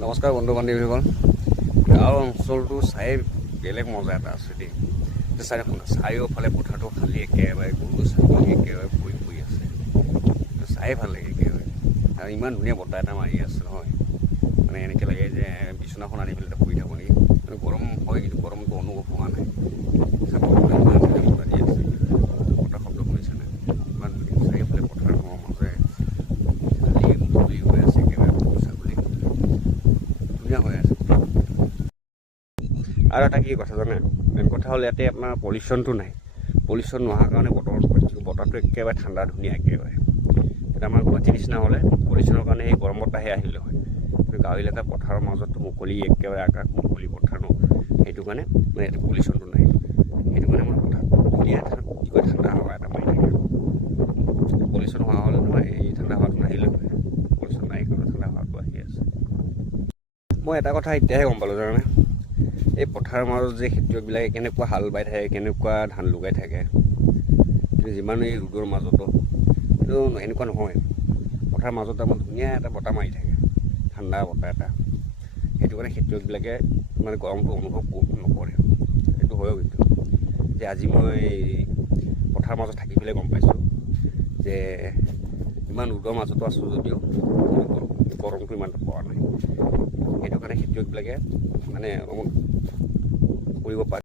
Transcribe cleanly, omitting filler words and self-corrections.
নমস্কাৰ বন্ধু বান্ধৱীসকল। গাঁৱৰ অঞ্চলটো চাই বেলেগ মজা এটা আছে দেই। চাৰিওফালে পথাৰটো খালী, একেবাৰে গৰু ছাগলী একেবাৰে পৰি আছে। চাই ভাল লাগে একেবাৰে, আৰু ইমান ধুনীয়া বতাহ এটা মাৰি আছে নহয়, মানে এনেকৈ লাগে যে বিচনাখন আনি পেলাই পৰি থাকোঁ নেকি। মানে গৰম হয়, কিন্তু গৰমটো অনুভৱ হোৱা নাই। ইমান ধুনীয়া বতাহ দি আছে, বতাহ শব্দ শুনিছে নাই? ইমান ধুনীয়া চাৰিওফালে পথাৰখনৰ মাজে খালী মুকলি হৈ আছে, একেবাৰে গৰু ছাগলী ধুনীয়া হৈ আছে। আৰু এটা কি কথা জানে, মেইন কথা হ'ল ইয়াতে আপোনাৰ পলিউশ্যনটো নাই। পলিউশ্যন নোহোৱাৰ কাৰণে বতৰটো একেবাৰে ঠাণ্ডা ধুনীয়া একেবাৰে। এতিয়া আমাৰ গুৱাহাটীৰ নিচিনা হ'লে পলিউশ্যনৰ কাৰণে সেই গৰম বতাহে আহিলে হয়, কিন্তু গাঁও এলেকা পথাৰৰ মাজতো মুকলি, একেবাৰে আকাশ মুকলি পথাৰ ন, সেইটো কাৰণে মানে ইয়াতে পলিউশ্যনটো নাই। সেইটো কাৰণে আমাৰ পথাৰত ধুনীয়া কি কয় ঠাণ্ডা হাৱা এটা মাৰি থাকে। পলিউশ্যন হোৱা হ'লে নহয় এই ঠাণ্ডা হাৱাটো নাহিলে হয়, পলিউশ্যন নাই কাৰণে ঠাণ্ডা হাৱাটো আহি আছে। মই এটা কথা এতিয়াহে গম পালোঁ জানানে, এই পথাৰৰ মাজত যে খেতিয়কবিলাকে কেনেকুৱা হাল বাই থাকে, কেনেকুৱা ধান লগাই থাকে, কিন্তু যিমান এই ৰ'দৰ মাজতো কিন্তু এনেকুৱা নহয়। পথাৰৰ মাজত আমাৰ ধুনীয়া এটা বতাহ মাৰি থাকে, ঠাণ্ডা বতাহ এটা। সেইটো কাৰণে খেতিয়কবিলাকে মানে গৰমটো অনুভৱ নকৰে। সেইটো হয়ও, কিন্তু যে আজি মই পথাৰৰ মাজত থাকি পেলাই গম পাইছোঁ যে ইমান ৰ'দৰ মাজতো আছোঁ যদিও গৰমটো ইমান পোৱা নাই। সেইটো কাৰণে খেতিয়কবিলাকে মানে অলপমান কৰিব পাৰে।